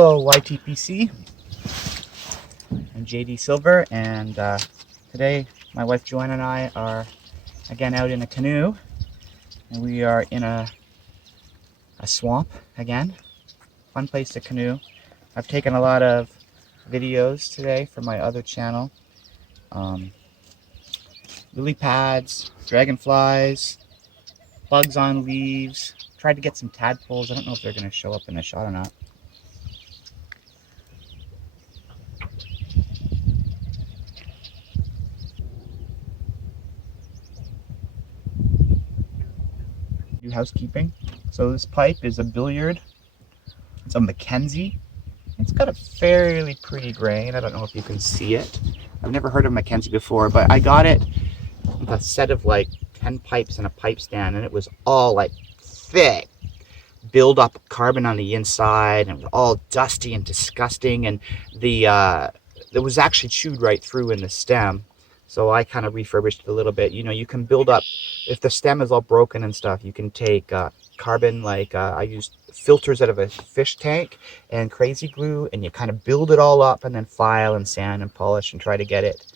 Hello YTPC, I'm JD Silver, and today my wife Joanna and I are again out in a canoe, and we are in a swamp again. Fun place to canoe. I've taken a lot of videos today for my other channel. Lily pads, dragonflies, bugs on leaves. Tried to get some tadpoles. I don't know if they're going to show up in the shot or not. Do housekeeping. So this pipe is a billiard. It's a Mackenzie. It's got a fairly pretty grain. I don't know if you can see it. I've never heard of Mackenzie before, but I got it with a set of like 10 pipes and a pipe stand, and it was all like thick build up carbon on the inside, and it was all dusty and disgusting, and it was actually chewed right through in the stem. So I kind of refurbished it a little bit. You know, you can build up, if the stem is all broken and stuff, you can take carbon, like I used filters out of a fish tank and crazy glue, and you kind of build it all up and then file and sand and polish and try to get it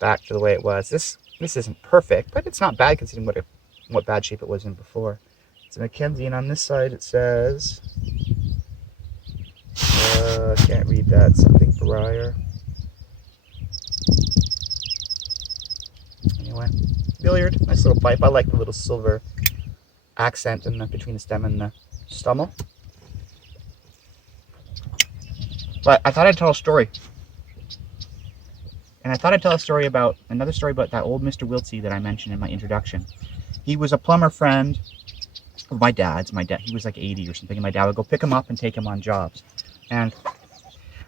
back to the way it was. This isn't perfect, but it's not bad considering what bad shape it was in before. It's a Mackenzie, and on this side it says, can't read that, something Briar. Anyway, billiard, nice little pipe. I like the little silver accent between the stem and the stummel. But I thought I'd tell a story. And I thought I'd tell another story about that old Mr. Wiltze that I mentioned in my introduction. He was a plumber friend of my dad's. He was like 80 or something, and my dad would go pick him up and take him on jobs. And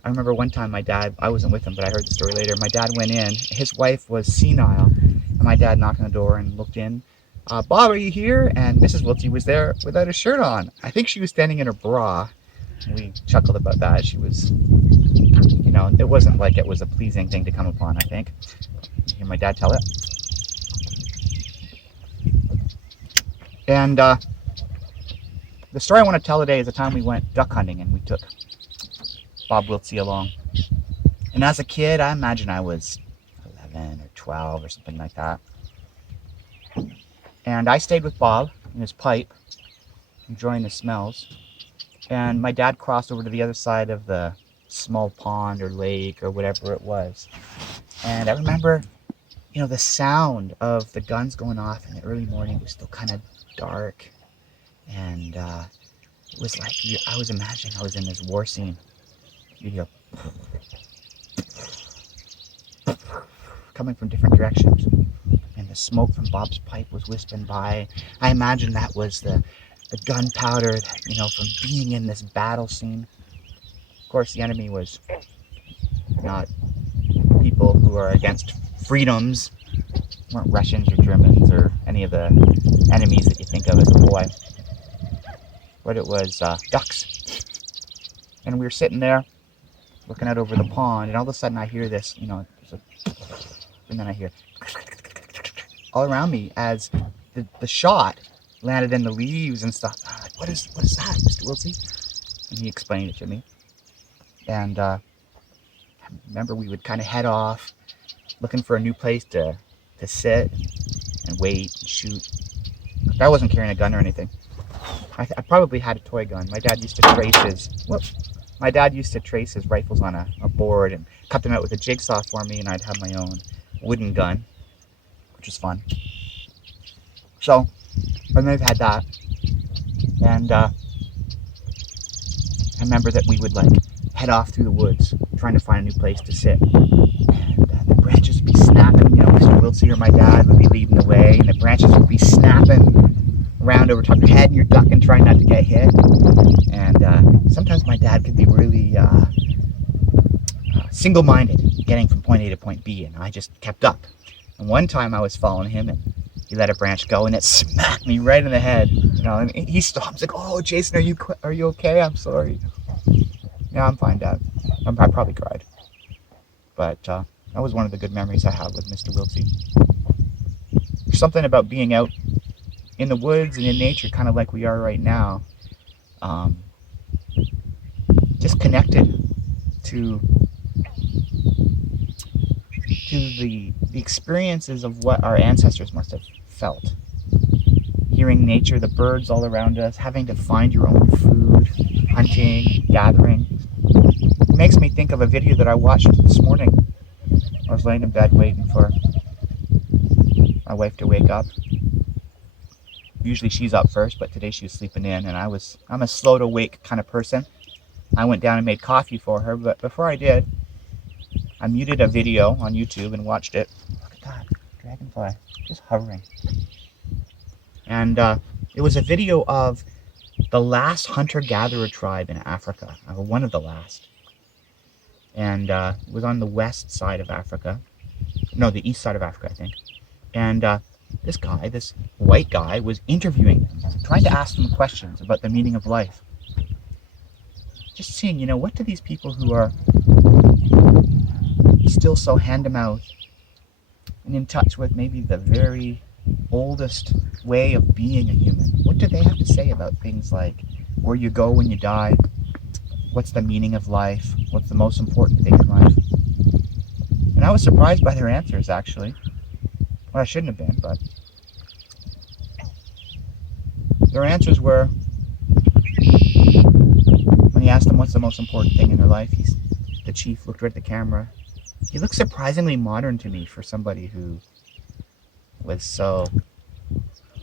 I remember one time I wasn't with him, but I heard the story later. My dad went in, his wife was senile, and my dad knocked on the door and looked in. Bob, are you here? And Mrs. Wiltze was there without a shirt on. I think she was standing in her bra. We chuckled about that. She was, you know, it wasn't like it was a pleasing thing to come upon, I think. Hear my dad tell it. And the story I want to tell today is the time we went duck hunting, and we took Bob Wiltze along. And as a kid, I imagine I was 11 or 12 or something like that. And I stayed with Bob in his pipe, enjoying the smells. And my dad crossed over to the other side of the small pond or lake or whatever it was. And I remember, you know, the sound of the guns going off in the early morning. It was still kind of dark. And it was like, I was imagining I was in this war scene. You'd hear coming from different directions, and the smoke from Bob's pipe was wisping by. I imagine that was the gunpowder, you know, from being in this battle scene. Of course, the enemy was not people who are against freedoms. They weren't Russians or Germans or any of the enemies that you think of as a boy. But it was ducks. And we were sitting there looking out over the pond, and all of a sudden I hear this, you know, and then I hear all around me as the shot landed in the leaves and stuff. I'm like, what is that, Mr. Wiltze? And he explained it to me. And I remember we would kind of head off looking for a new place to sit and wait and shoot. I wasn't carrying a gun or anything. I probably had a toy gun. My dad used to trace his rifles on a board and cut them out with a jigsaw for me, and I'd have my own wooden gun, which was fun. So I may have had that, and I remember that we would like head off through the woods trying to find a new place to sit, and the branches would be snapping. You know, Mr. Wiltze or my dad would be leading the way, and the branches would be snapping around over top of your head, and you're ducking, trying not to get hit. And sometimes my dad could be really single-minded, getting from point A to point B, and I just kept up. And one time I was following him, and he let a branch go, and it smacked me right in the head. You know, and he stopped. He's like, "Oh, Jason, are you okay? I'm sorry." Yeah, I'm fine, Dad. I probably cried, but that was one of the good memories I have with Mr. Wiltze. There's something about being out in the woods and in nature, kind of like we are right now, just connected to the experiences of what our ancestors must have felt. Hearing nature, the birds all around us, having to find your own food, hunting, gathering. It makes me think of a video that I watched this morning. I was laying in bed waiting for my wife to wake up. Usually she's up first, but today she was sleeping in, and I'm a slow to wake kind of person. I went down and made coffee for her, but before I did, I muted a video on YouTube and watched it. Look at that dragonfly, just hovering. And it was a video of the last hunter-gatherer tribe in Africa, one of the last. And it was on the west side of Africa. No, the east side of Africa, I think. And this white guy, was interviewing them, trying to ask them questions about the meaning of life. Just seeing, you know, what do these people who are still so hand-to-mouth and in touch with maybe the very oldest way of being a human, what do they have to say about things like where you go when you die, what's the meaning of life, what's the most important thing in life? And I was surprised by their answers, actually. Well, I shouldn't have been, but their answers were, when he asked them what's the most important thing in their life, the chief looked right at the camera. He looked surprisingly modern to me for somebody who was so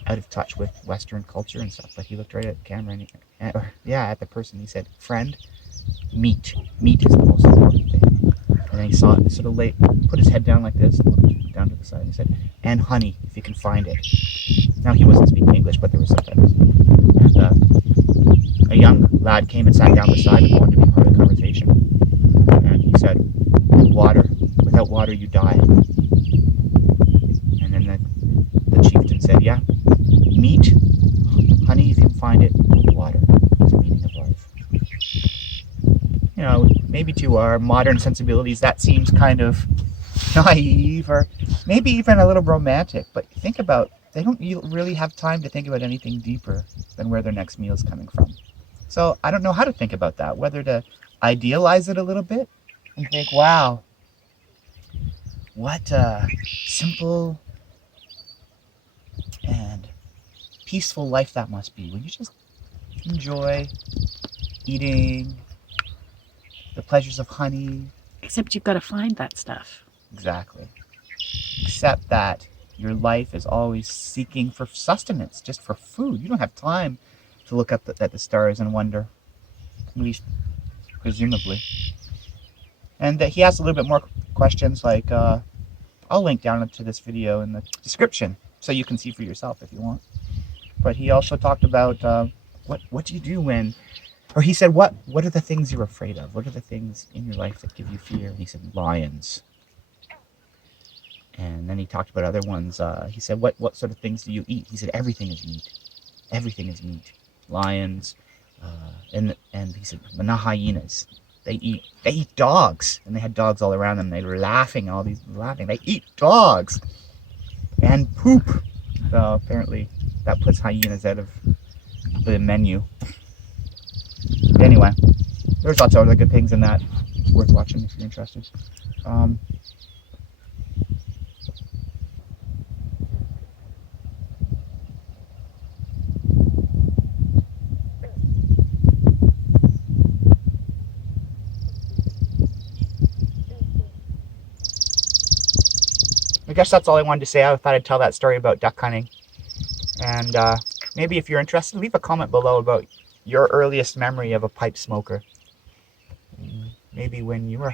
out of touch with Western culture and stuff. But he looked right at the camera and at the person. He said, "Friend, meat. Meat is the most important thing." And then he saw it, sort of put his head down like this and looked down to the side. And he said, "And honey, if you can find it." Now he wasn't speaking English, but there were subtitles. And a young lad came and sat down beside him, wanted to be part of the conversation. And he said, "Water. Without water, you die." And then the chieftain said, "Yeah, meat, honey, if you can find it, water is the meaning of life." You know, maybe to our modern sensibilities, that seems kind of naive or maybe even a little romantic. But think about, they don't really have time to think about anything deeper than where their next meal is coming from. So I don't know how to think about that, whether to idealize it a little bit and think, wow, what a simple and peaceful life that must be when you just enjoy eating the pleasures of honey. Except you've got to find that stuff. Exactly. Except that your life is always seeking for sustenance, just for food. You don't have time to look up at the stars and wonder, at least presumably. And he asked a little bit more questions, like I'll link down to this video in the description so you can see for yourself if you want. But he also talked about what do you do when, or he said, what are the things you're afraid of? What are the things in your life that give you fear? And he said, lions. And then he talked about other ones. He said, what sort of things do you eat? He said, everything is meat. Everything is meat. Lions, and he said, hyenas. They eat dogs, and they had dogs all around them. They were laughing, laughing. They eat dogs and poop. So apparently that puts hyenas out of the menu. But anyway, there's lots of other good things in that. It's worth watching if you're interested. I guess that's all I wanted to say. I thought I'd tell that story about duck hunting. And maybe if you're interested, leave a comment below about your earliest memory of a pipe smoker. Maybe when you were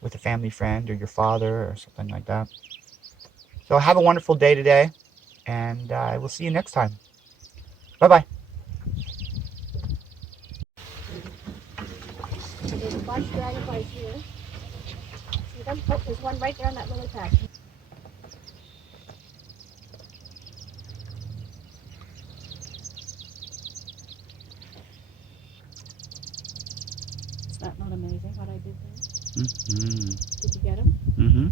with a family friend or your father or something like that. So have a wonderful day today, and I will see you next time. Bye-bye. There's a bunch of dragonflies here. See them? Oh, there's one right there on that lily pad. Is that not amazing what I did there? Mm-hmm. Did you get him? Mm-hmm.